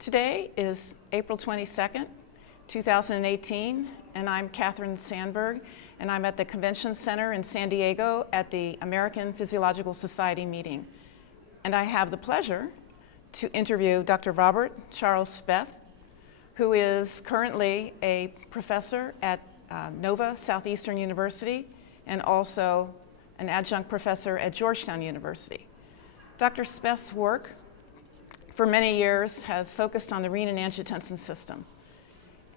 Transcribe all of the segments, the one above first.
Today is April 22nd, 2018, and I'm Kathryn Sandberg, and I'm at the Convention Center in San Diego at the American Physiological Society meeting. And I have the pleasure to interview Dr. Robert Charles Speth, who is currently a professor at Nova Southeastern University and also an adjunct professor at Georgetown University. Dr. Speth's work for many years has focused on the renin-angiotensin system.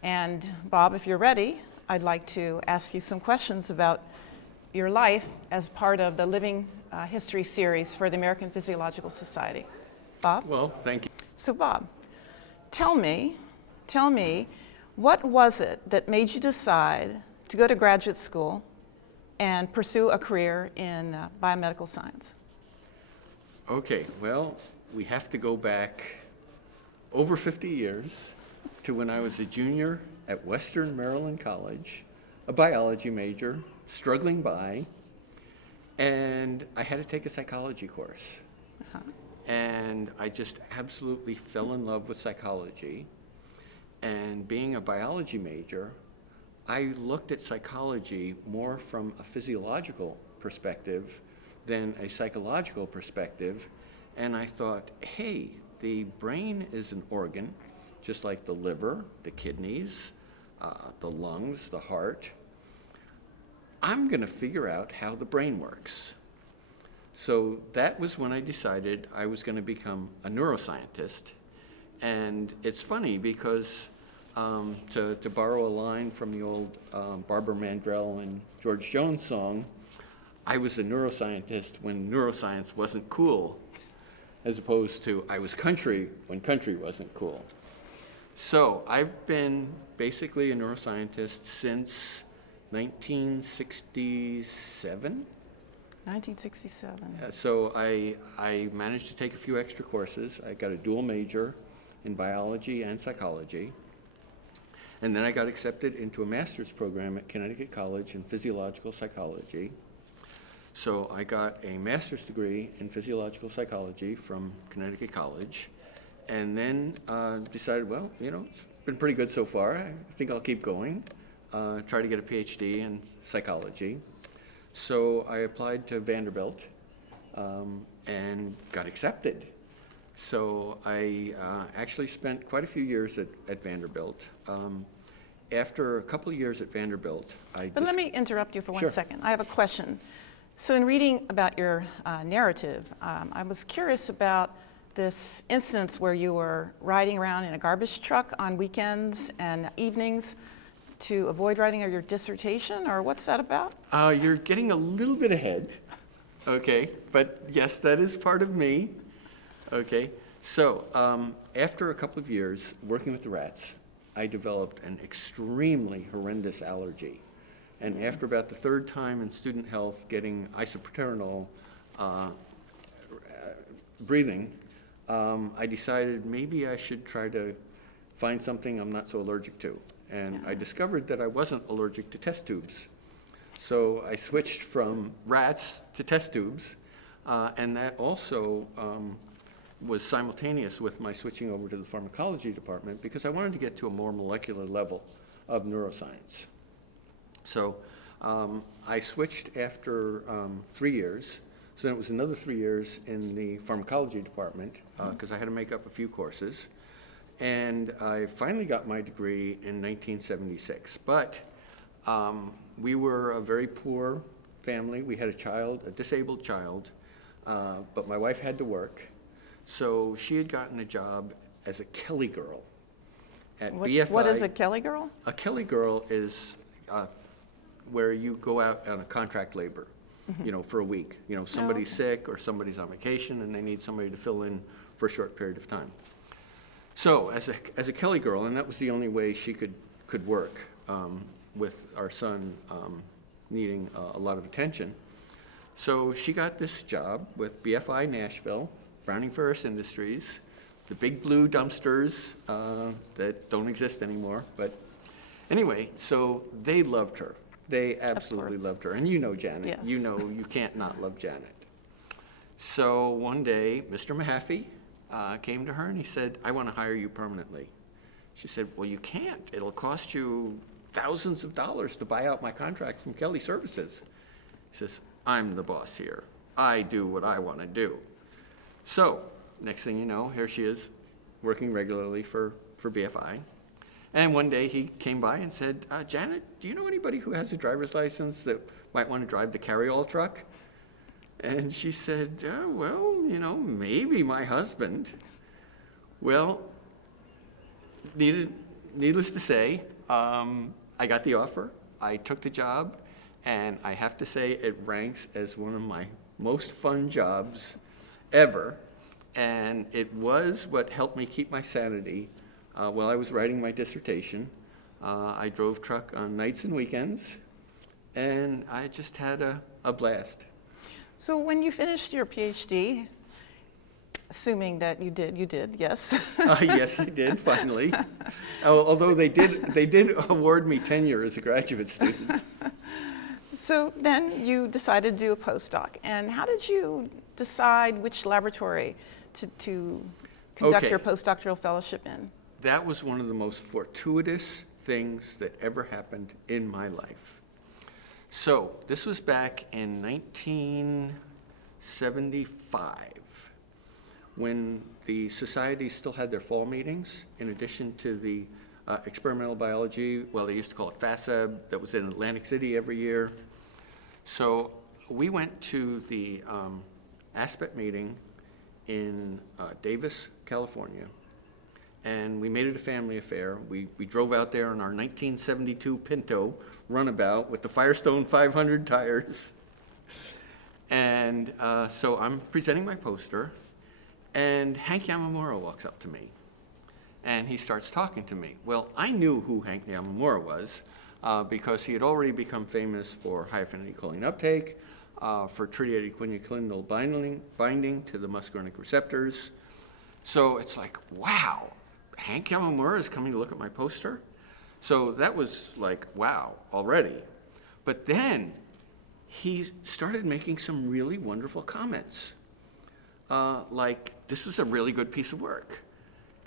And Bob, if you're ready, I'd like to ask you some questions about your life as part of the Living History series for the American Physiological Society. Bob? Well, thank you. So Bob, tell me, what was it that made you decide to go to graduate school and pursue a career in biomedical science? Okay, well, we have to go back over 50 years to when I was a junior at Western Maryland College, a biology major, struggling by, and I had to take a psychology course. Uh-huh. And I just absolutely fell in love with psychology. And being a biology major, I looked at psychology more from a physiological perspective than a psychological perspective. And I thought, hey, the brain is an organ, just like the liver, the kidneys, the lungs, the heart. I'm going to figure out how the brain works. So that was when I decided I was going to become a neuroscientist. And it's funny because, to borrow a line from the old Barbara Mandrell and George Jones song, I was a neuroscientist when neuroscience wasn't cool, as opposed to I was country when country wasn't cool. So I've been basically a neuroscientist since 1967. 1967. So I managed to take a few extra courses. I got a dual major in biology and psychology. And then I got accepted into a master's program at Connecticut College in physiological psychology. So I got a master's degree in physiological psychology from Connecticut College, and then decided, well, you know, it's been pretty good so far. I think I'll keep going, try to get a PhD in psychology. So I applied to Vanderbilt and got accepted. So I actually spent quite a few years at Vanderbilt. After a couple of years at Vanderbilt, But let me interrupt you for 1 Sure. second. I have a question. So in reading about your narrative, I was curious about this instance where you were riding around in a garbage truck on weekends and evenings to avoid writing your dissertation, or what's that about? You're getting a little bit ahead, okay, but yes, that is part of me, okay. So after a couple of years working with the rats, I developed an extremely horrendous allergy. And after about the third time in student health getting isoproterenol breathing, I decided maybe I should try to find something I'm not so allergic to. And I discovered that I wasn't allergic to test tubes. So I switched from rats to test tubes, and that also was simultaneous with my switching over to the pharmacology department because I wanted to get to a more molecular level of neuroscience. So I switched after 3 years. So then it was another 3 years in the pharmacology department because I had to make up a few courses. And I finally got my degree in 1976. But we were a very poor family. We had a disabled child, but my wife had to work. So she had gotten a job as a Kelly girl at BFI. What is a Kelly girl? A Kelly girl is where you go out on a contract labor, you know, for a week. You know, somebody's sick or somebody's on vacation and they need somebody to fill in for a short period of time. So as a Kelly girl, and that was the only way she could work with our son needing a lot of attention. So she got this job with BFI Nashville, Browning Ferris Industries, the big blue dumpsters that don't exist anymore. But anyway, so they loved her. They absolutely loved her. And you know Janet. Yes. You know you can't not love Janet. So one day, Mr. Mahaffey came to her and he said, I want to hire you permanently. She said, well, you can't. It'll cost you thousands of dollars to buy out my contract from Kelly Services. He says, I'm the boss here. I do what I want to do. So, next thing you know, here she is working regularly for BFI. And one day he came by and said, Janet, do you know anybody who has a driver's license that might want to drive the carry-all truck? And she said, well, maybe my husband. Well, needless to say, I got the offer, I took the job, and I have to say it ranks as one of my most fun jobs ever. And it was what helped me keep my sanity while I was writing my dissertation. I drove truck on nights and weekends, and I just had a blast. So when you finished your PhD, assuming that you did, yes. Yes, I did, finally. Although they did award me tenure as a graduate student. So then you decided to do a postdoc. And how did you decide which laboratory to conduct your postdoctoral fellowship in? That was one of the most fortuitous things that ever happened in my life. So this was back in 1975, when the society still had their fall meetings, in addition to the experimental biology, well, they used to call it FASEB, that was in Atlantic City every year. So we went to the ASPET meeting in Davis, California, and we made it a family affair. We drove out there in our 1972 Pinto runabout with the Firestone 500 tires. And so I'm presenting my poster, and Hank Yamamura walks up to me, and he starts talking to me. Well, I knew who Hank Yamamura was because he had already become famous for high-affinity choline uptake, for tritiated quinacridinal binding to the muscarinic receptors. So it's like, wow, Hank Yamamura is coming to look at my poster? So that was like, wow, already. But then he started making some really wonderful comments. Like, this is a really good piece of work.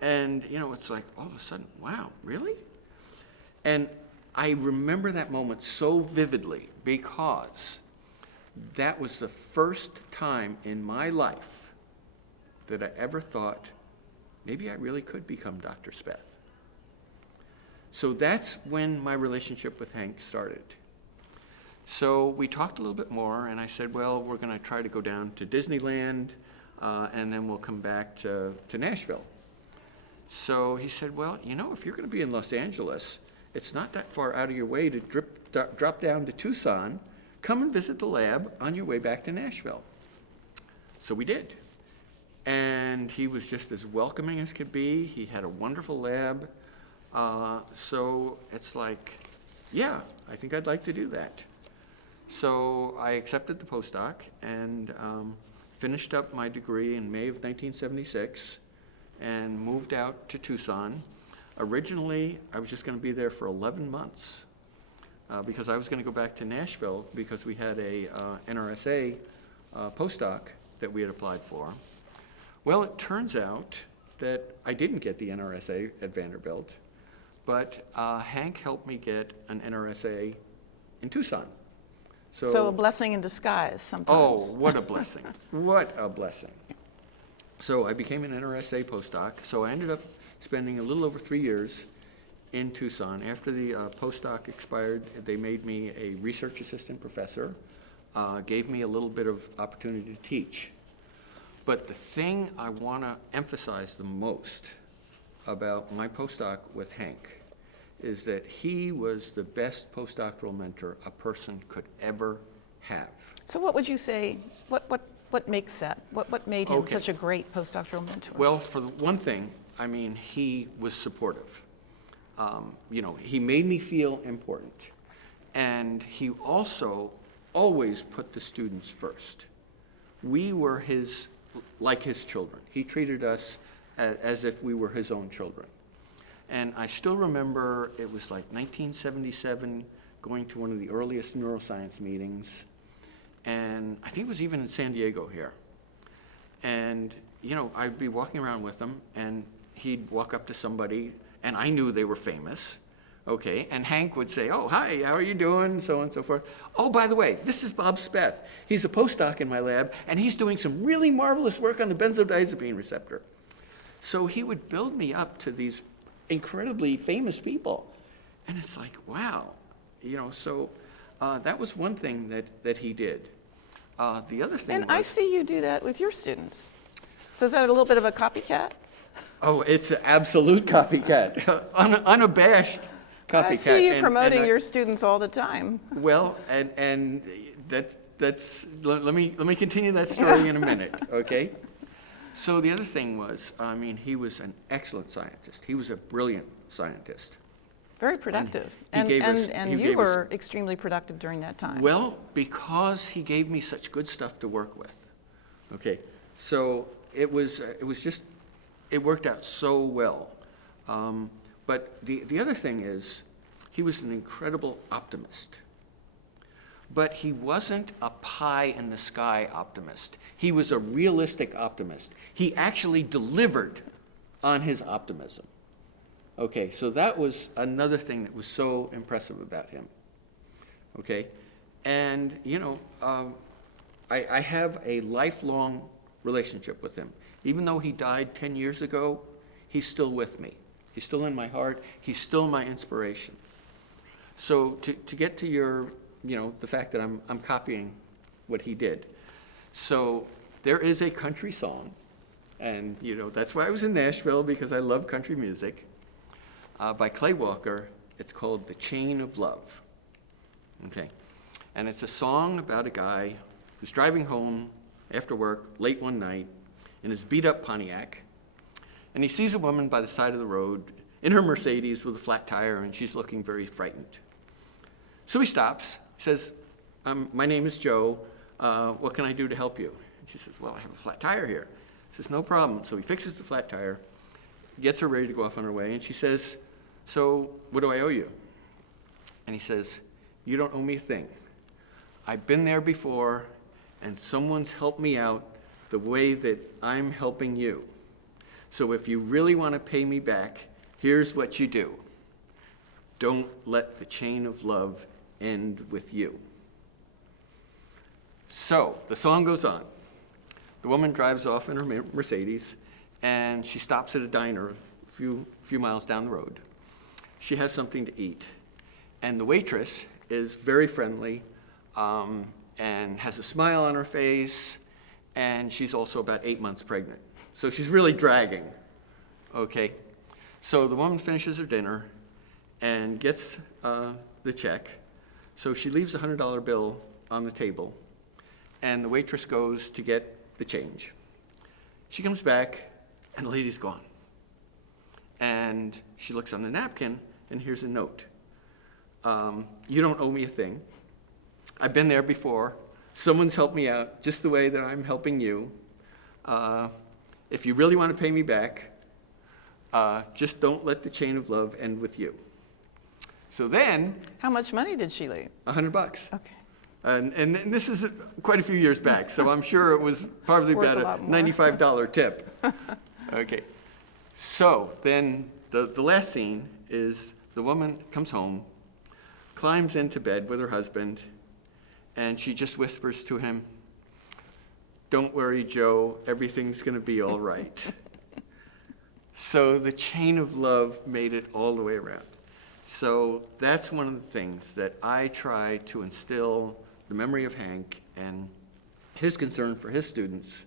And, it's like, all of a sudden, wow, really? And I remember that moment so vividly because that was the first time in my life that I ever thought, maybe I really could become Dr. Speth. So that's when my relationship with Hank started. So we talked a little bit more, and I said, well, we're going to try to go down to Disneyland, and then we'll come back to Nashville. So he said, well, if you're going to be in Los Angeles, it's not that far out of your way to drop down to Tucson, come and visit the lab on your way back to Nashville. So we did. And he was just as welcoming as could be. He had a wonderful lab. So it's like, yeah, I think I'd like to do that. So I accepted the postdoc and finished up my degree in May of 1976 and moved out to Tucson. Originally, I was just going to be there for 11 months because I was going to go back to Nashville because we had a NRSA postdoc that we had applied for. Well, it turns out that I didn't get the NRSA at Vanderbilt, but Hank helped me get an NRSA in Tucson. So a blessing in disguise sometimes. Oh, what a blessing. What a blessing. So I became an NRSA postdoc. So I ended up spending a little over 3 years in Tucson. After the postdoc expired, they made me a research assistant professor, gave me a little bit of opportunity to teach. But the thing I want to emphasize the most about my postdoc with Hank is that he was the best postdoctoral mentor a person could ever have. So what would you say, what makes that? What made him such a great postdoctoral mentor? Well, for the one thing, he was supportive. He made me feel important. And he also always put the students first. We were like his children. He treated us as if we were his own children. And I still remember it was like 1977, going to one of the earliest neuroscience meetings. And I think it was even in San Diego here. And, I'd be walking around with him, and he'd walk up to somebody, and I knew they were famous, okay? And Hank would say, oh, hi, how are you doing? So on and so forth. Oh, by the way, this is Bob Speth. He's a postdoc in my lab, and he's doing some really marvelous work on the benzodiazepine receptor. So he would build me up to these incredibly famous people. And it's like, wow. So that was one thing that he did. The other thing And I see you do that with your students. So is that a little bit of a copycat? Oh, it's an absolute copycat, unabashed copycat. I see you promoting and your students all the time. Well, and that's let me continue that story in a minute, okay? So the other thing was, he was an excellent scientist. He was a brilliant scientist. Very productive. And you were extremely productive during that time. Well, because he gave me such good stuff to work with. Okay, so it worked out so well. But the other thing is, he was an incredible optimist. But he wasn't a pie-in-the-sky optimist. He was a realistic optimist. He actually delivered on his optimism. Okay, so that was another thing that was so impressive about him. Okay, and I have a lifelong relationship with him. Even though he died 10 years ago, he's still with me. He's still in my heart. He's still my inspiration. So to get to your, the fact that I'm copying what he did. So there is a country song, and that's why I was in Nashville, because I love country music. By Clay Walker. It's called The Chain of Love. Okay. And it's a song about a guy who's driving home after work late one night in his beat-up Pontiac, and he sees a woman by the side of the road in her Mercedes with a flat tire, and she's looking very frightened. So he stops. He says, my name is Joe. What can I do to help you? And she says, well, I have a flat tire here. He says, no problem. So he fixes the flat tire, gets her ready to go off on her way, and she says, so what do I owe you? And he says, you don't owe me a thing. I've been there before, and someone's helped me out the way that I'm helping you. So if you really want to pay me back, here's what you do. Don't let the chain of love end with you. So the song goes on. The woman drives off in her Mercedes, and she stops at a diner a few miles down the road. She has something to eat, and the waitress is very friendly and has a smile on her face, and she's also about 8 months pregnant. So she's really dragging, okay? So the woman finishes her dinner and gets the check. So she leaves a $100 bill on the table, and the waitress goes to get the change. She comes back, and the lady's gone. And she looks on the napkin, and here's a note. You don't owe me a thing. I've been there before. Someone's helped me out just the way that I'm helping you. If you really want to pay me back, just don't let the chain of love end with you. So then... How much money did she leave? $100. Okay. And this is quite a few years back, so I'm sure it was probably about a $95 tip. Okay. So then the last scene is the woman comes home, climbs into bed with her husband, and she just whispers to him, "Don't worry, Joe, everything's going to be all right." So the chain of love made it all the way around. So that's one of the things that I try to instill the memory of Hank and his concern for his students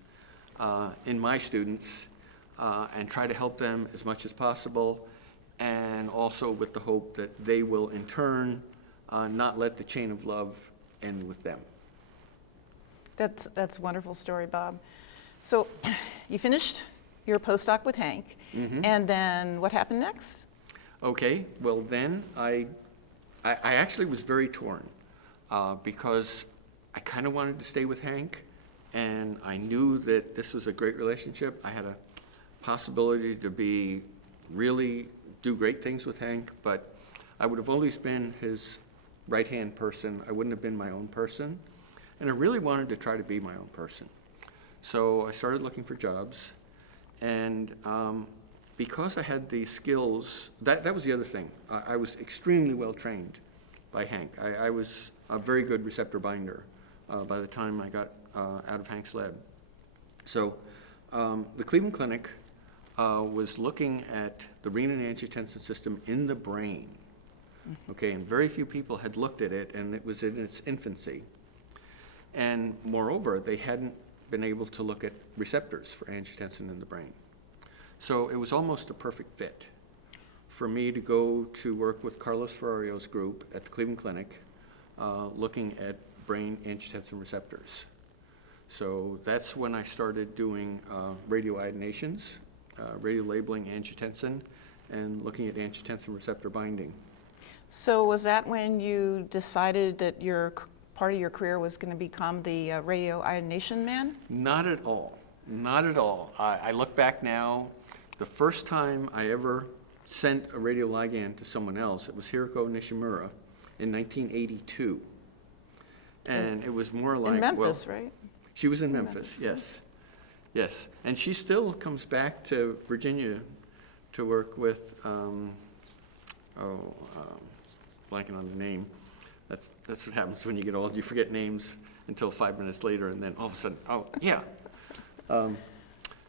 in my students, and try to help them as much as possible, and also with the hope that they will in turn not let the chain of love end with them. That's a wonderful story, Bob. So you finished your postdoc with Hank, and then what happened next? Okay, well then I actually was very torn because I kind of wanted to stay with Hank, and I knew that this was a great relationship. I had a possibility to really do great things with Hank, but I would have always been his right-hand person. I wouldn't have been my own person, and I really wanted to try to be my own person. So I started looking for jobs, and because I had the skills, that was the other thing. I was extremely well trained by Hank. I was a very good receptor binder by the time I got out of Hank's lab. So the Cleveland Clinic was looking at the renin-angiotensin system in the brain. Okay, and very few people had looked at it, and it was in its infancy. And moreover, they hadn't been able to look at receptors for angiotensin in the brain. So it was almost a perfect fit for me to go to work with Carlos Ferrario's group at the Cleveland Clinic, looking at brain angiotensin receptors. So that's when I started doing radioiodonations, radiolabeling angiotensin, and looking at angiotensin receptor binding. So was that when you decided that your part of your career was going to become the radioiodination man? Not at all. Not at all. I look back now, the first time I ever sent a radioligand to someone else, it was Hiroko Nishimura in 1982. And it was more like... In Memphis, right? She was in Memphis, yes. Yes. And she still comes back to Virginia to work with, blanking on the name. That's what happens when you get old. You forget names until 5 minutes later, and then all of a sudden, oh, yeah.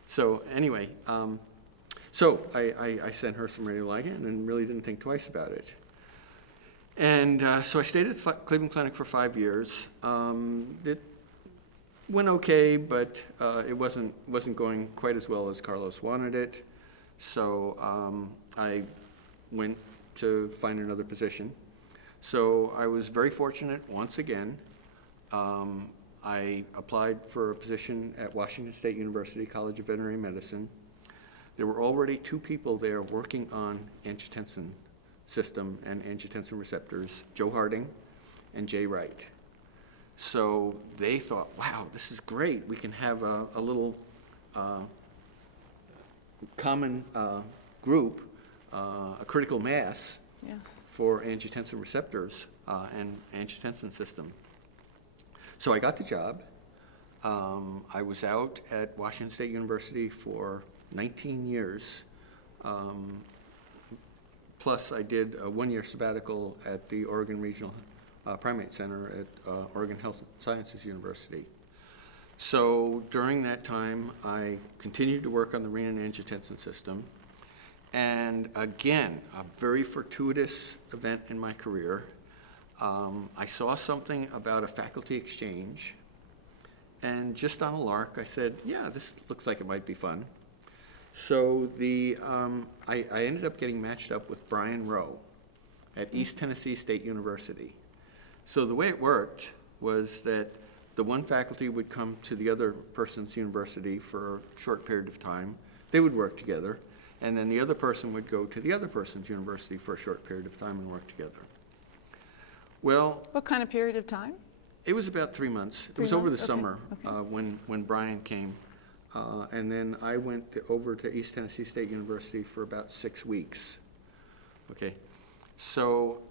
So anyway, so I sent her some radioligand and really didn't think twice about it. And so I stayed at the Cleveland Clinic for 5 years. It went okay, but it wasn't going quite as well as Carlos wanted it. So I went to find another position. So I was very fortunate once again. I applied for a position at Washington State University College of Veterinary Medicine. There were already 2 people there working on angiotensin system and angiotensin receptors, Joe Harding and Jay Wright. So they thought, wow, this is great. We can have a little common group, a critical mass, Yes. for angiotensin receptors and angiotensin system. So I got the job. I was out at Washington State University for 19 years. Plus I did a 1-year sabbatical at the Oregon Regional Primate Center at Oregon Health Sciences University. So during that time, I continued to work on the renin-angiotensin system. And again, a very fortuitous event in my career. I saw something about a faculty exchange, and just on a lark, I said, yeah, this looks like it might be fun. So I ended up getting matched up with Brian Rowe at East Tennessee State University. So the way it worked was that the one faculty would come to the other person's university for a short period of time. They would work together. And then the other person would go to the other person's university for a short period of time and work together. Well, What kind of period of time? it was about 3 months. It 3 was over the months? Okay, summer okay. when Brian came. And then I went over to East Tennessee State University for about 6 weeks. Okay, so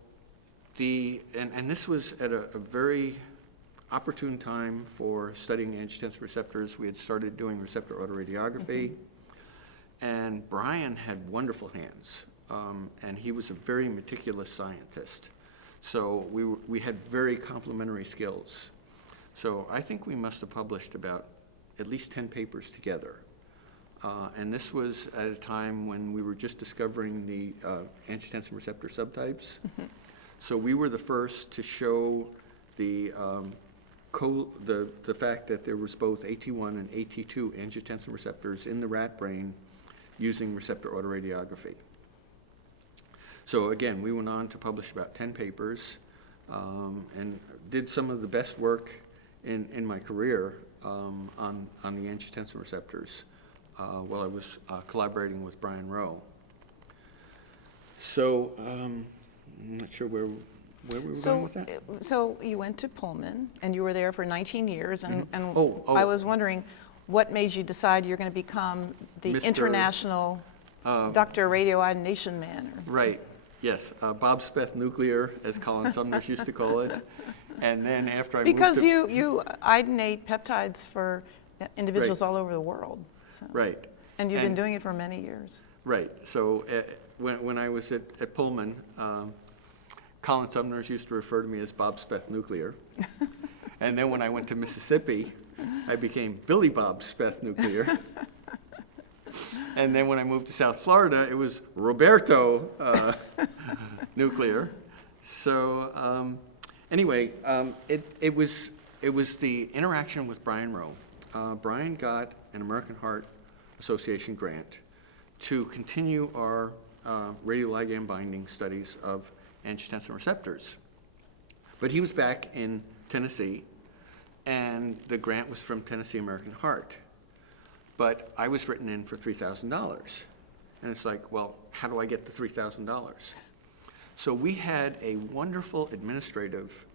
and this was at a very opportune time for studying angiotensin receptors. We had started doing receptor autoradiography. And Brian had wonderful hands, and he was a very meticulous scientist. So we had very complementary skills. So I think we must have published about at least 10 papers together. And this was at a time when we were just discovering the angiotensin receptor subtypes. So we were the first to show the fact that there was both AT1 and AT2 angiotensin receptors in the rat brain using receptor autoradiography. So again, we went on to publish about 10 papers and did some of the best work in my career on the angiotensin receptors while I was collaborating with Brian Rowe. So I'm not sure where we were going with that. So you went to Pullman, and you were there for 19 years, and Oh. I was wondering, what made you decide you're going to become the Mr. international Dr. Radioiodination man? Right, yes. Bob Speth Nuclear, as Colin Sumner used to call it. And then after I moved Because to... you iodinate peptides for individuals all over the world. So. Right. And you've been doing it for many years. Right. So when I was at Pullman, Colin Sumners used to refer to me as Bob Speth Nuclear. And then when I went to Mississippi, I became Billy Bob Speth Nuclear. And then when I moved to South Florida, it was Roberto Nuclear. So anyway, it was the interaction with Brian Rowe. Brian got an American Heart Association grant to continue our radioligand binding studies of angiotensin receptors. But he was back in Tennessee, and the grant was from Tennessee American Heart. But I was written in for $3,000. And it's like, well, how do I get the $3,000? So we had a wonderful administrative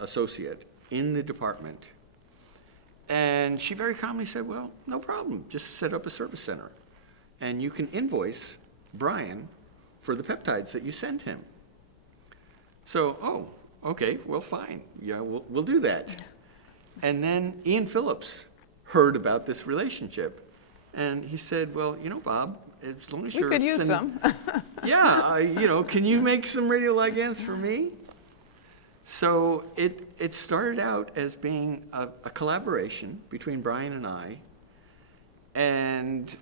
associate in the department. And she very calmly said, well, no problem, just set up a service center. And you can invoice Brian for the peptides that you send him. So, oh, okay, well, fine. Yeah, we'll do that. And then Ian Phillips heard about this relationship. And he said, well, you know, Bob, as long as you're We could use some. Yeah, can you make some radioligands for me? So it started out as being a collaboration between Brian and I, and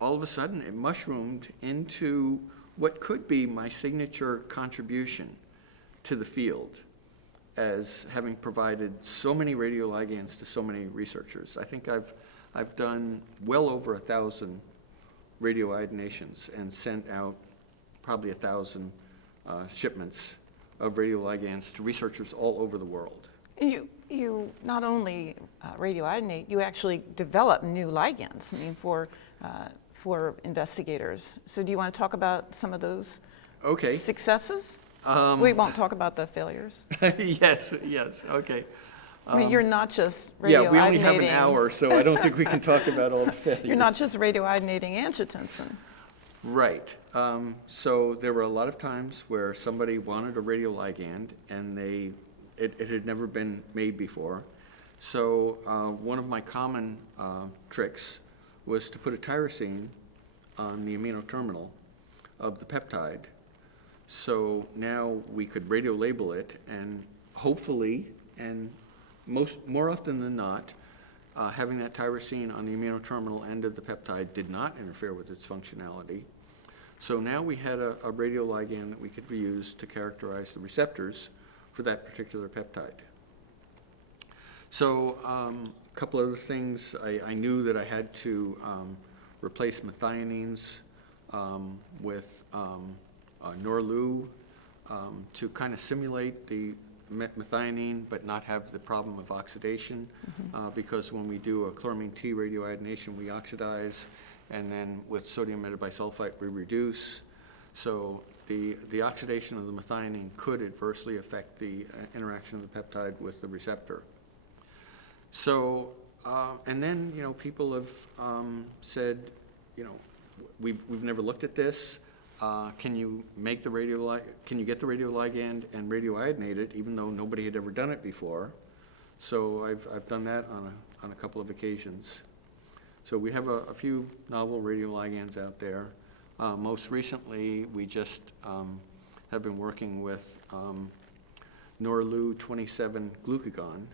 all of a sudden it mushroomed into what could be my signature contribution to the field, as having provided so many radioligands to so many researchers. I think I've done well over 1,000 radioiodonations and sent out probably 1,000 shipments of radioligands to researchers all over the world. And you not only radioiodinate, you actually develop new ligands, I mean, for investigators. So do you want to talk about some of those successes? We won't talk about the failures. Yes, okay. I mean, you're not just radioiodinating. Yeah, we only have an hour, so I don't think we can talk about all the failures. You're not just radioiodinating angiotensin. Right. So there were a lot of times where somebody wanted a radioligand and it had never been made before. So one of my common tricks was to put a tyrosine on the amino terminal of the peptide. So now we could radiolabel it, and hopefully, and more often than not, having that tyrosine on the amino terminal end of the peptide did not interfere with its functionality. So now we had a radioligand that we could reuse to characterize the receptors for that particular peptide. So a couple other things, I knew that I had to replace methionines with Norlu to kind of simulate the methionine but not have the problem of oxidation, because when we do a chloramine T radioiodination we oxidize, and then with sodium metabisulfite we reduce. So the oxidation of the methionine could adversely affect the interaction of the peptide with the receptor. So and then people have said, we've never looked at this. Can you get the radioligand and radioiodinate it, even though nobody had ever done it before? So I've done that on a couple of occasions. So we have a few novel radioligands out there. Most recently, we just have been working with Norlu 27 glucagon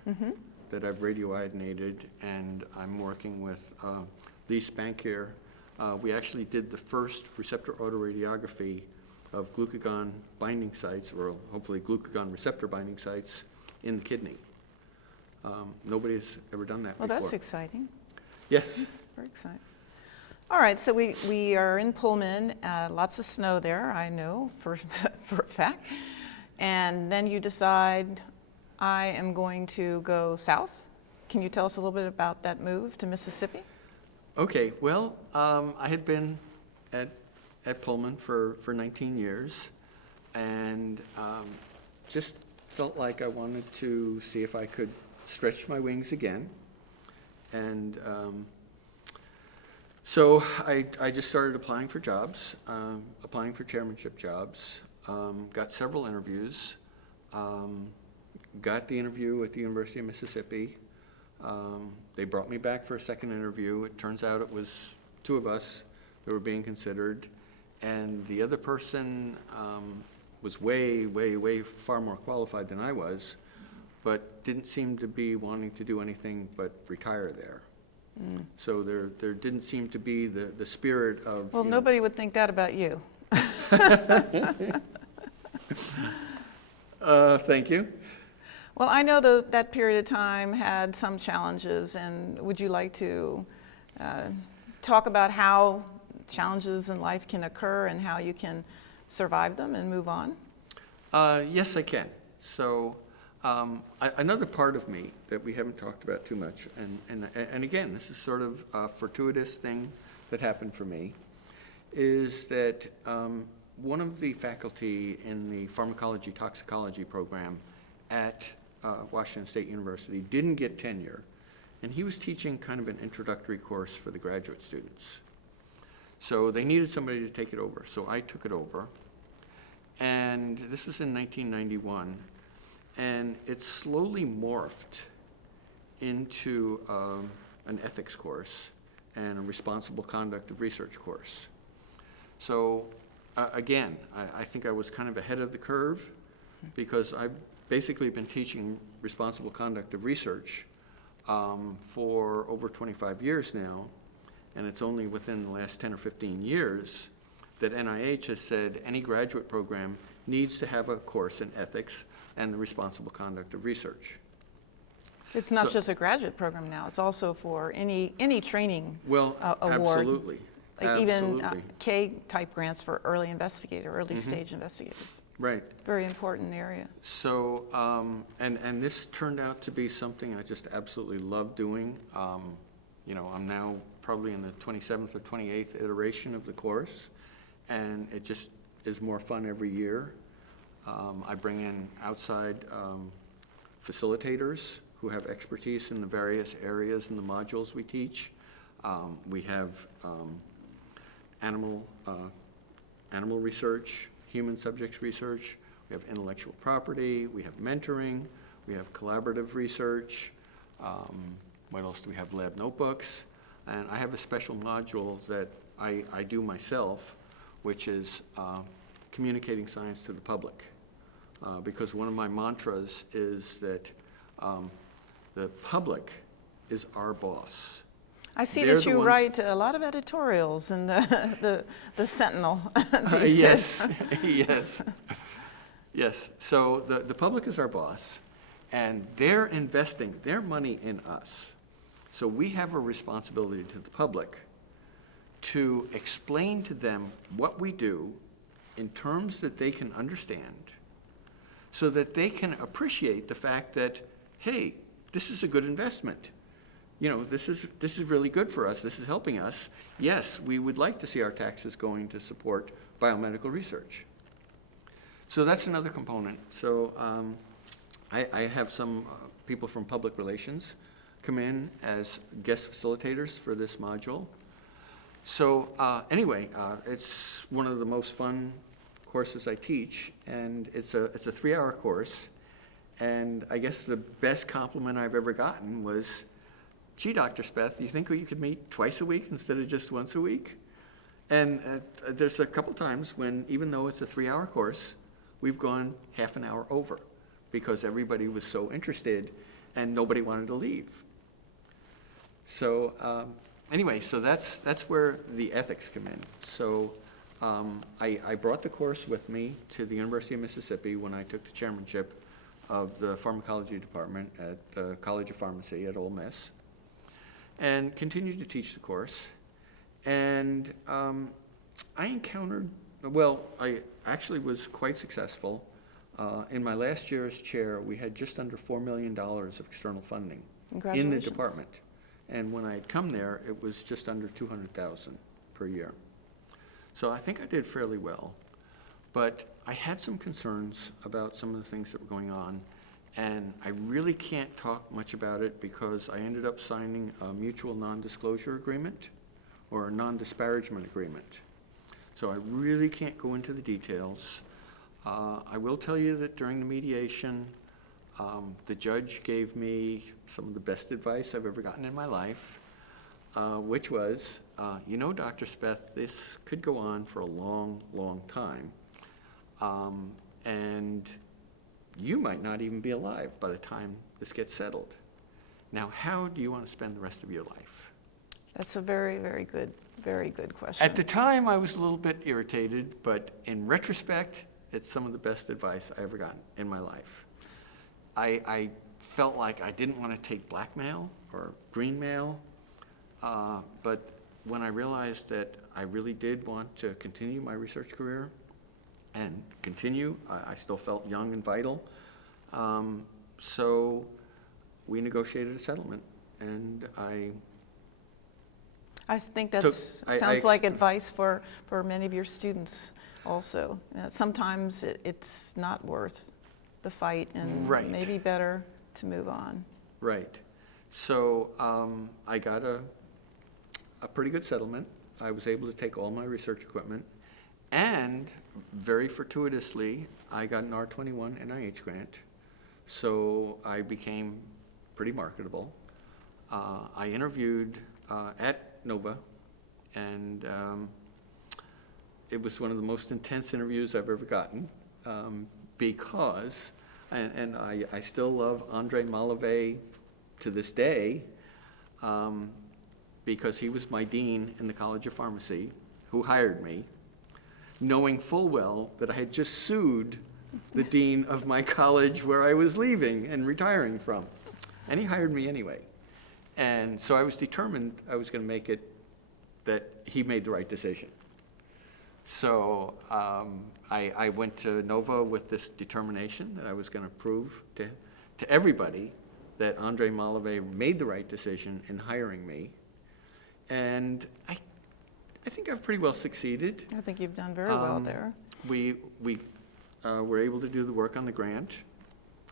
that I've radioiodinated, and I'm working with Lee Spankir. We actually did the first receptor autoradiography of glucagon binding sites, or hopefully glucagon receptor binding sites, in the kidney. Nobody's ever done that before. Well, that's exciting. Yes. That's very exciting. All right, so we are in Pullman, lots of snow there, I know for a fact. And then you decide, I am going to go south. Can you tell us a little bit about that move to Mississippi? Okay, well, I had been at Pullman for 19 years, and just felt like I wanted to see if I could stretch my wings again. And so I just started applying for jobs, applying for chairmanship jobs, got several interviews, got the interview at the University of Mississippi. They brought me back for a second interview. It turns out it was two of us that were being considered, and the other person was way, way, way far more qualified than I was, but didn't seem to be wanting to do anything but retire there. So there didn't seem to be the spirit of... Well, nobody would think that about you. Thank you. Well, I know that period of time had some challenges, and would you like to talk about how challenges in life can occur and how you can survive them and move on? Yes, I can. So another part of me that we haven't talked about too much, and again, this is sort of a fortuitous thing that happened for me, is that one of the faculty in the pharmacology toxicology program at Washington State University didn't get tenure, and he was teaching kind of an introductory course for the graduate students. So they needed somebody to take it over, so I took it over, and this was in 1991, and it slowly morphed into an ethics course and a responsible conduct of research course. So again, I think I was kind of ahead of the curve, because I've basically been teaching responsible conduct of research for over 25 years now, and it's only within the last 10 or 15 years that NIH has said any graduate program needs to have a course in ethics and the responsible conduct of research. It's not just a graduate program now, it's also for any training award. Absolutely. Like even K-type grants for early stage investigators. Right. Very important area. So, and this turned out to be something I just absolutely love doing. I'm now probably in the 27th or 28th iteration of the course, and it just is more fun every year. I bring in outside facilitators who have expertise in the various areas in the modules we teach. We have animal research, human subjects research, we have intellectual property, we have mentoring, we have collaborative research. What else do we have? Lab notebooks. And I have a special module that I do myself, which is communicating science to the public. Because one of my mantras is that the public is our boss. I see that you write a lot of editorials in the Sentinel. Yes, yes. So the public is our boss, and they're investing their money in us. So we have a responsibility to the public to explain to them what we do in terms that they can understand, so that they can appreciate the fact that, hey, this is a good investment. This is really good for us. This is helping us. Yes, we would like to see our taxes going to support biomedical research. So that's another component. So I have some people from public relations come in as guest facilitators for this module. So anyway, it's one of the most fun courses I teach, and it's a 3-hour course. And I guess the best compliment I've ever gotten was, gee, Dr. Speth, you think you could meet twice a week instead of just once a week? And there's a couple times when, even though it's a 3-hour course, we've gone half an hour over because everybody was so interested and nobody wanted to leave. So anyway, so that's where the ethics come in. So I brought the course with me to the University of Mississippi when I took the chairmanship of the pharmacology department at the College of Pharmacy at Ole Miss, and continued to teach the course. And I encountered, I actually was quite successful. In my last year as chair, we had just under $4 million of external funding in the department. And when I had come there, it was just under $200,000 per year. So I think I did fairly well. But I had some concerns about some of the things that were going on, and I really can't talk much about it because I ended up signing a mutual non-disclosure agreement or a non-disparagement agreement. So I really can't go into the details. I will tell you that during the mediation, The judge gave me some of the best advice I've ever gotten in my life, which was, you know, Dr. Speth, this could go on for a long, long time, and you might not even be alive by the time this gets settled. Now, how do you want to spend the rest of your life? That's a very, very good question. At the time, I was a little bit irritated, but in retrospect, it's some of the best advice I ever gotten in my life. I felt like I didn't want to take blackmail or greenmail, but when I realized that I really did want to continue my research career and continue, I still felt young and vital. So we negotiated a settlement, and I think that sounds like advice for many of your students also. Sometimes it's not worth the fight, and Right. maybe better to move on. Right. So I got a pretty good settlement. I was able to take all my research equipment, and very fortuitously, I got an R21 NIH grant. So I became pretty marketable. I interviewed at Nova, and it was one of the most intense interviews I've ever gotten, because, and I still love Andre Malovey to this day, because he was my dean in the College of Pharmacy, who hired me, knowing full well that I had just sued the dean of my college where I was leaving and retiring from. And he hired me anyway. And so I was determined I was going to make it that he made the right decision. So I went to Nova with this determination that I was going to prove to everybody that Andre Malovey made the right decision in hiring me. And I think I've pretty well succeeded. I think you've done very well there. We were able to do the work on the grant.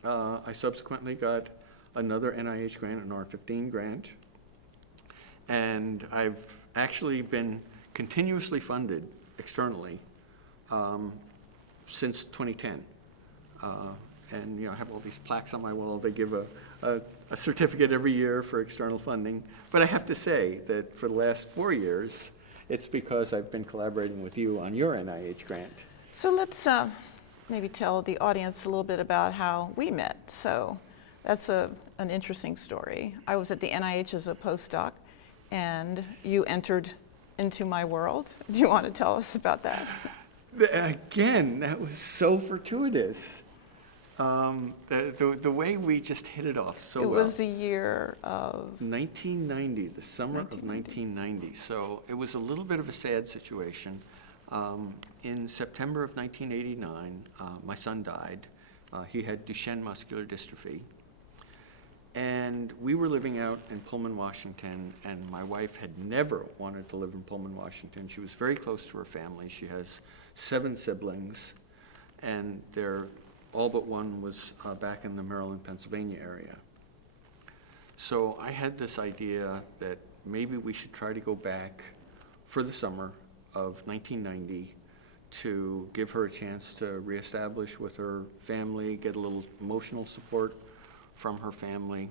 I subsequently got another NIH grant, an R15 grant. And I've actually been continuously funded externally since 2010. And I have all these plaques on my wall. They give a certificate every year for external funding. But I have to say that for the last 4 years, it's because I've been collaborating with you on your NIH grant. So let's maybe tell the audience a little bit about how we met. So that's an interesting story. I was at the NIH as a postdoc, and you entered into my world. Do you want to tell us about that? Again, that was so fortuitous. The way we just hit it off so well. It was the year of 1990, the summer of 1990. So it was a little bit of a sad situation. In September of 1989, my son died. He had Duchenne muscular dystrophy. And we were living out in Pullman, Washington, and my wife had never wanted to live in Pullman, Washington. She was very close to her family. She has 7 siblings, and all but one was back in the Maryland, Pennsylvania area. So I had this idea that maybe we should try to go back for the summer of 1990 to give her a chance to reestablish with her family, get a little emotional support from her family.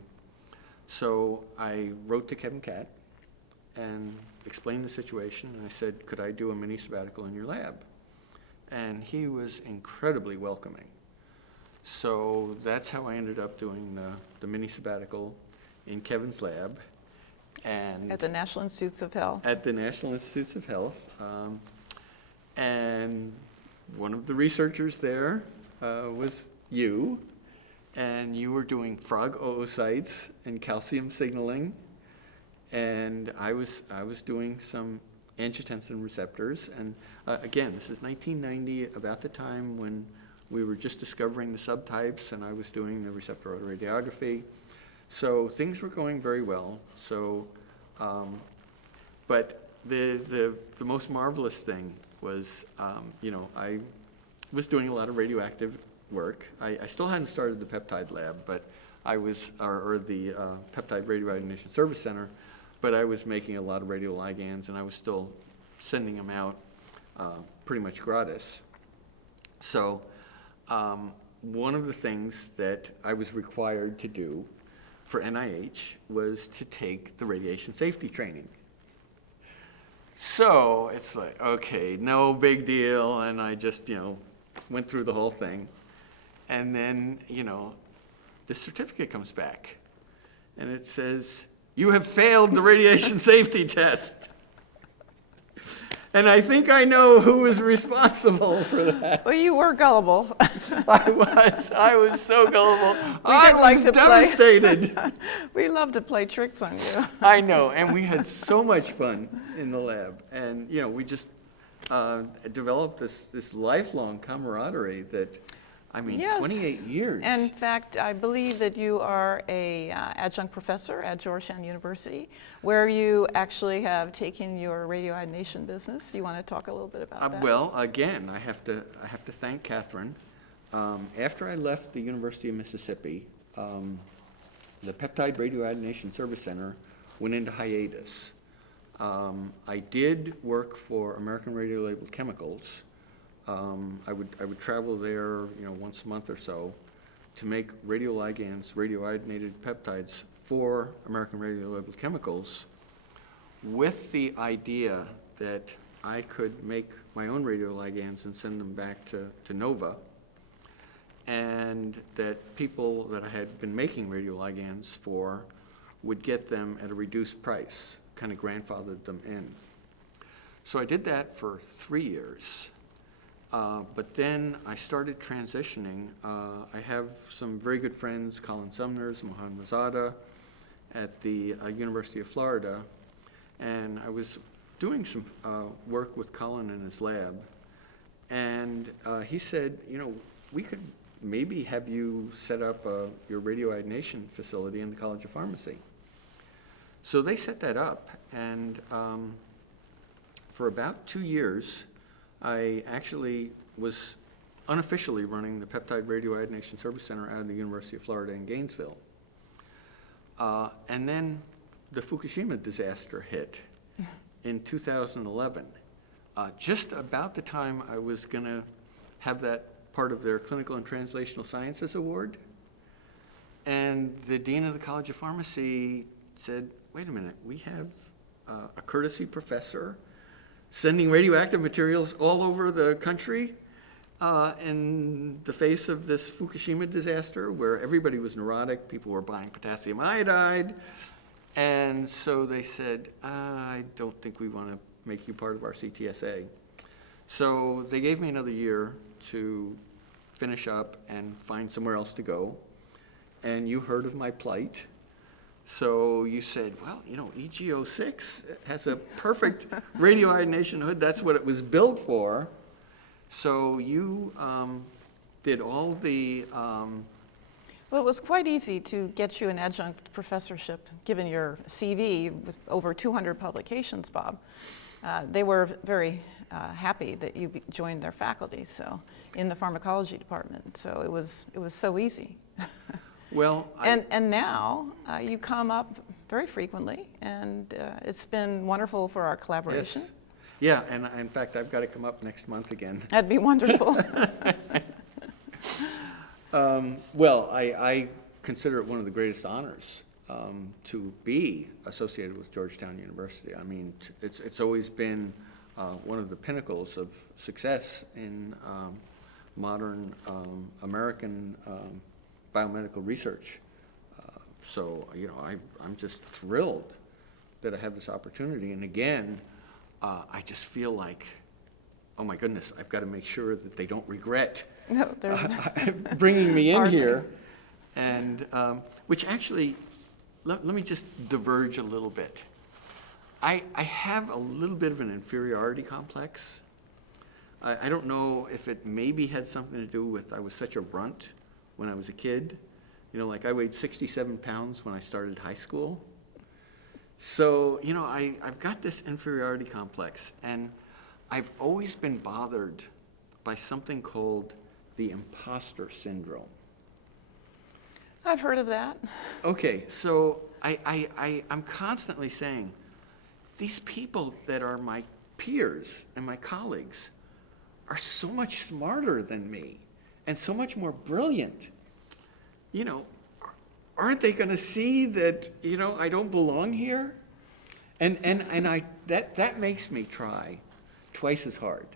So I wrote to Kevin Catt and explained the situation, and I said, could I do a mini sabbatical in your lab? And he was incredibly welcoming. So that's how I ended up doing the mini sabbatical in Kevin's lab. And at the National Institutes of Health. At the National Institutes of Health. And one of the researchers there was you, and you were doing frog oocytes and calcium signaling, and I was doing some angiotensin receptors. And again, this is 1990, about the time when we were just discovering the subtypes, and I was doing the receptor autoradiography. So things were going very well. So, but the most marvelous thing was, I was doing a lot of radioactive work. I still hadn't started the peptide lab, but I was, or the Peptide Radioiodination Service Center, but I was making a lot of radioligands, and I was still sending them out pretty much gratis. So one of the things that I was required to do for NIH was to take the radiation safety training. So it's like, okay, no big deal, and I just, went through the whole thing. And then, the certificate comes back, and it says, "You have failed the radiation safety test." And I think I know who was responsible for that. Well, you were gullible. I was so gullible. I did like was to play. devastated. We love to play tricks on you. I know, and we had so much fun in the lab. And, we just developed this lifelong camaraderie that, Yes. 28 years. In fact, I believe that you are a adjunct professor at Georgetown University, where you actually have taken your radioionation business. Do you want to talk a little bit about that? Well, again, I have to thank Kathryn. After I left the University of Mississippi, the Peptide Radioionation Service Center went into hiatus. I did work for American Radiolabeled Chemicals. I would travel there, once a month or so to make radioligands, radioionated peptides for American Radiolabeled Chemicals, with the idea that I could make my own radioligands and send them back to NOVA, and that people that I had been making radioligands for would get them at a reduced price, kind of grandfathered them in. So I did that for 3 years. But then I started transitioning. I have some very good friends, Colin Sumners, Mohan Razada, at the University of Florida, and I was doing some work with Colin in his lab, and he said, we could maybe have you set up your radioionation facility in the College of Pharmacy. So they set that up, and for about 2 years, I actually was unofficially running the Peptide Radioionation Service Center out of the University of Florida in Gainesville. And then the Fukushima disaster hit in 2011, just about the time I was going to have that part of their Clinical and Translational Sciences Award. And the Dean of the College of Pharmacy said, wait a minute, we have a courtesy professor sending radioactive materials all over the country in the face of this Fukushima disaster where everybody was neurotic, people were buying potassium iodide, and so they said, I don't think we want to make you part of our CTSA. So they gave me another year to finish up and find somewhere else to go, and you heard of my plight. So you said, well, EG06 has a perfect radioionation hood. That's what it was built for. So you did all the... Well, it was quite easy to get you an adjunct professorship, given your CV with over 200 publications, Bob. They were very happy that you joined their faculty, so in the pharmacology department. So it was so easy. Well, and now you come up very frequently, and it's been wonderful for our collaboration. Yes. Yeah, and in fact, I've got to come up next month again. That'd be wonderful. Well, I consider it one of the greatest honors to be associated with Georgetown University. I mean, it's always been one of the pinnacles of success in modern American biomedical research. So, I'm just thrilled that I have this opportunity. And again, I just feel like, oh my goodness, I've got to make sure that they don't regret bringing me in here. And which actually, let me just diverge a little bit. I have a little bit of an inferiority complex. I don't know if it maybe had something to do with I was such a runt when I was a kid. Like I weighed 67 pounds when I started high school. So, I've got this inferiority complex, and I've always been bothered by something called the imposter syndrome. I've heard of that. Okay, so I'm constantly saying, these people that are my peers and my colleagues are so much smarter than me and so much more brilliant. You know, aren't they going to see that, you know, I don't belong here? And that makes me try twice as hard,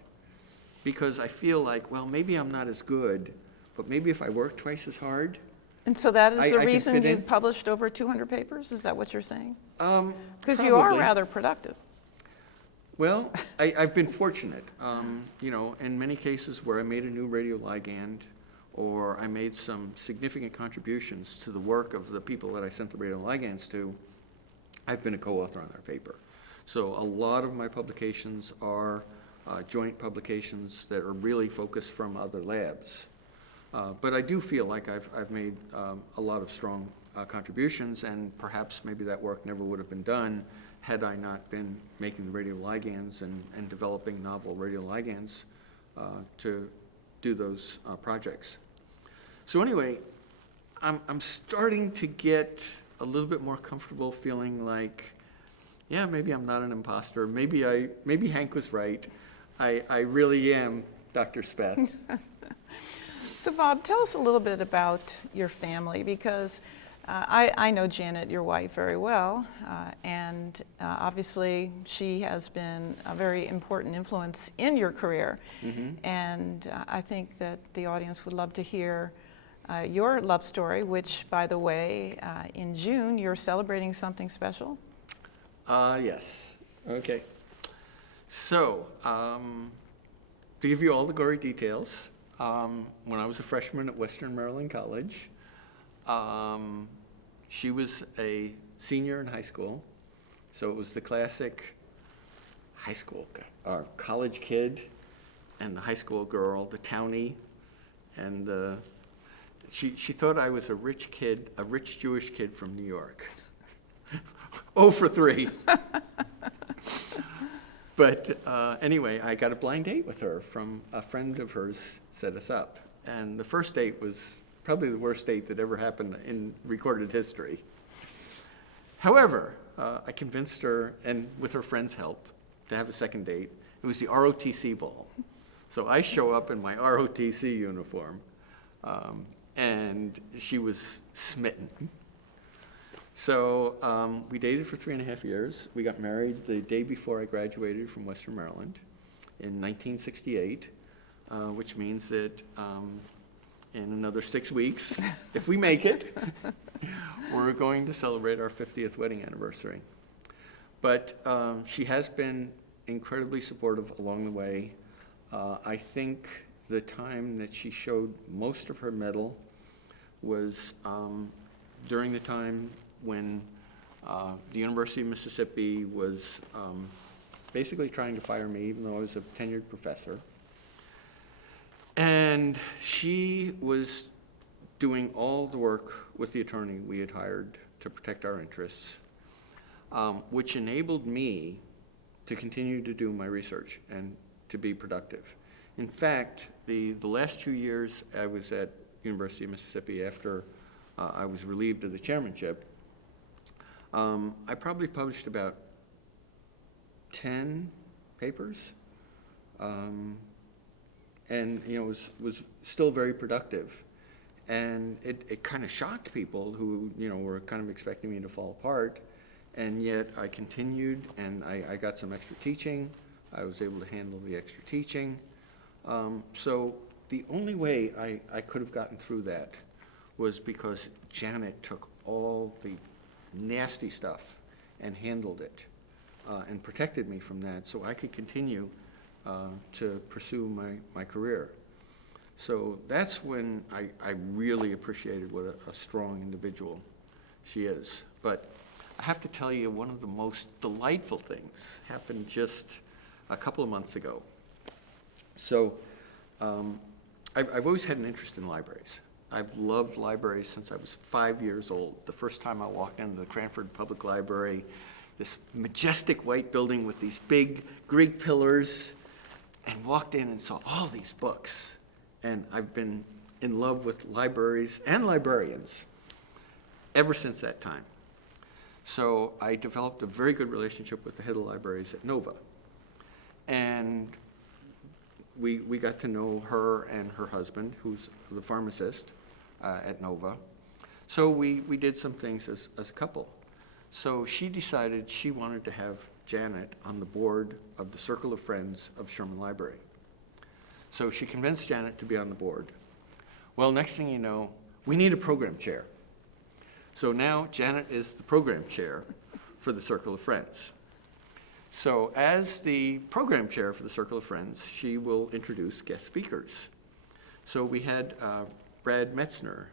because I feel like, well, maybe I'm not as good, but maybe if I work twice as hard. And so that is I the can reason fit you in. published over 200 papers? Is that what you're saying? Because you are Probably. rather productive. Well, I've been fortunate, you know, in many cases where I made a new radioligand, or I made some significant contributions to the work of the people that I sent the radioligands to, I've been a co-author on their paper. So a lot of my publications are joint publications that are really focused from other labs. But I do feel like I've made a lot of strong contributions, and perhaps maybe that work never would have been done had I not been making the radioligands and developing novel radioligands to do those projects. So anyway, I'm starting to get a little bit more comfortable feeling like, yeah, maybe I'm not an imposter. Maybe Hank was right. I really am Dr. Speth. So Bob, tell us a little bit about your family, because I know Janet, your wife, very well, and obviously she has been a very important influence in your career. Mm-hmm. And I think that the audience would love to hear your love story, which, by the way, in June you're celebrating something special. Yes. Okay. So, to give you all the gory details, when I was a freshman at Western Maryland College, she was a senior in high school, so it was the classic high school or college kid and the high school girl, the townie, and she thought I was a rich kid, a rich Jewish kid from New York. 0 for 3. But anyway, I got a blind date with her from a friend of hers set us up. And the first date was probably the worst date that ever happened in recorded history. However, I convinced her, and with her friend's help, to have a second date. It was the ROTC ball. So I show up in my ROTC uniform, and she was smitten. So we dated for 3.5 years. We got married the day before I graduated from Western Maryland in 1968, which means that in another 6 weeks, if we make it, we're going to celebrate our 50th wedding anniversary. But she has been incredibly supportive along the way. I think the time that she showed most of her mettle was during the time when the University of Mississippi was basically trying to fire me, even though I was a tenured professor. And she was doing all the work with the attorney we had hired to protect our interests, which enabled me to continue to do my research and to be productive. In fact, the last 2 years I was at University of Mississippi after I was relieved of the chairmanship, I probably published about 10 papers, and you know, was still very productive. And it kind of shocked people who, you know, were kind of expecting me to fall apart, and yet I continued, and I got some extra teaching. I was able to handle the extra teaching. So the only way I could have gotten through that was because Janet took all the nasty stuff and handled it and protected me from that, so I could continue to pursue my career. So that's when I really appreciated what a strong individual she is. But I have to tell you, one of the most delightful things happened just a couple of months ago. So I've always had an interest in libraries. I've loved libraries since I was 5 years old. The first time I walked into the Cranford Public Library, this majestic white building with these big Greek pillars, and walked in and saw all these books. And I've been in love with libraries and librarians ever since that time. So I developed a very good relationship with the head of libraries at Nova. And we got to know her and her husband, who's the pharmacist at Nova. So we did some things as a couple. So she decided she wanted to have Janet on the board of the Circle of Friends of Sherman Library. So she convinced Janet to be on the board. Well, next thing you know, we need a program chair. So now Janet is the program chair for the Circle of Friends. So as the program chair for the Circle of Friends, she will introduce guest speakers. So we had Brad Metzler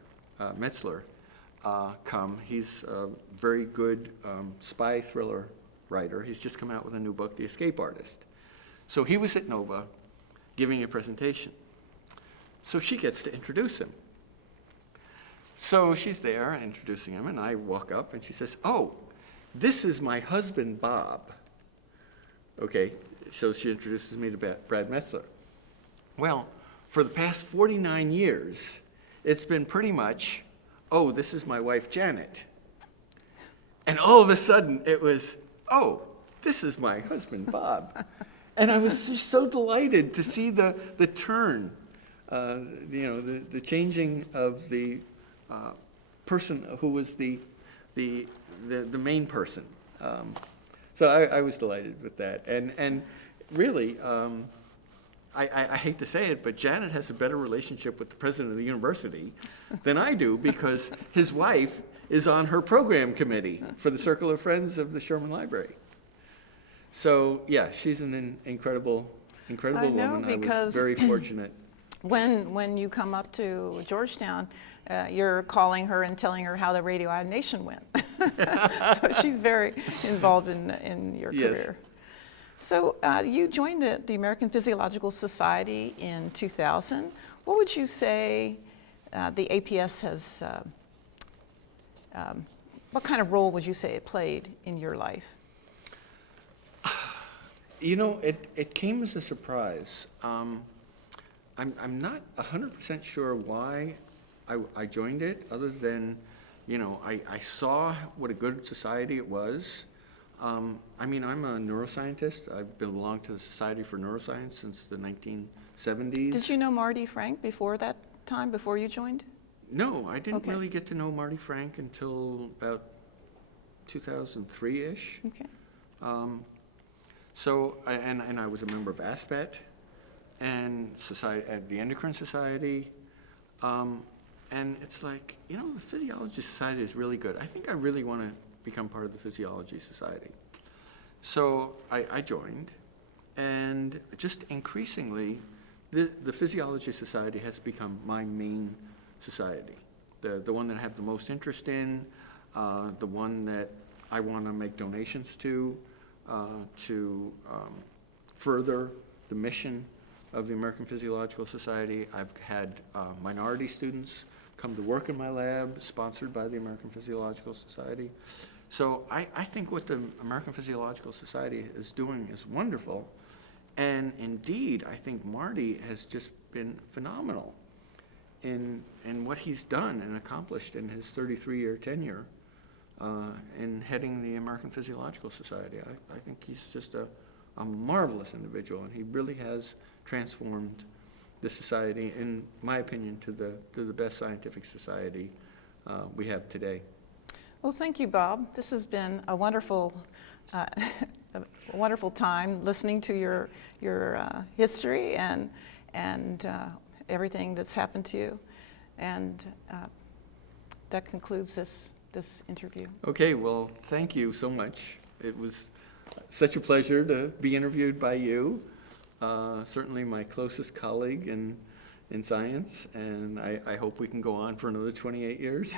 come. He's a very good spy thriller writer. He's just come out with a new book, The Escape Artist. So he was at Nova giving a presentation. So she gets to introduce him. So she's there introducing him, and I walk up and she says, "Oh, this is my husband, Bob." Okay, so she introduces me to Brad Metzler. Well, for the past 49 years, it's been pretty much, "Oh, this is my wife, Janet." And all of a sudden, it was, "Oh, this is my husband, Bob." And I was just so delighted to see the turn, the changing of the person who was the main person. So I was delighted with that. And really, I hate to say it, but Janet has a better relationship with the president of the university than I do, because his wife is on her program committee for the Circle of Friends of the Sherman Library. So yeah, she's an incredible woman. I was very fortunate. When you come up to Georgetown, you're calling her and telling her how the radioionation went. So she's very involved in your career. So you joined the American Physiological Society in 2000. What would you say the APS has, what kind of role would you say it played in your life? You know, it came as a surprise. I'm not 100% sure why I joined it, other than, I saw what a good society it was. I mean, I'm a neuroscientist. I've belonged to the Society for Neuroscience since the 1970s. Did you know Marty Frank before that time, before you joined? No, I didn't really get to know Marty Frank until about 2003-ish. Okay. So, and I was a member of ASPET and the Endocrine Society. And it's like, the Physiology Society is really good. I think I really want to become part of the Physiology Society. So I joined, and just increasingly, the Physiology Society has become my main society, the one that I have the most interest in, the one that I want to make donations to further the mission of the American Physiological Society. I've had minority students come to work in my lab, sponsored by the American Physiological Society. So I think what the American Physiological Society is doing is wonderful. And indeed, I think Marty has just been phenomenal in what he's done and accomplished in his 33-year tenure in heading the American Physiological Society. I think he's just a marvelous individual, and he really has transformed the society, in my opinion, to the best scientific society we have today. Well, thank you, Bob. This has been a wonderful time listening to your history and everything that's happened to you. And that concludes this interview. Okay, well, thank you so much. It was such a pleasure to be interviewed by you, certainly my closest colleague in science, and I hope we can go on for another 28 years.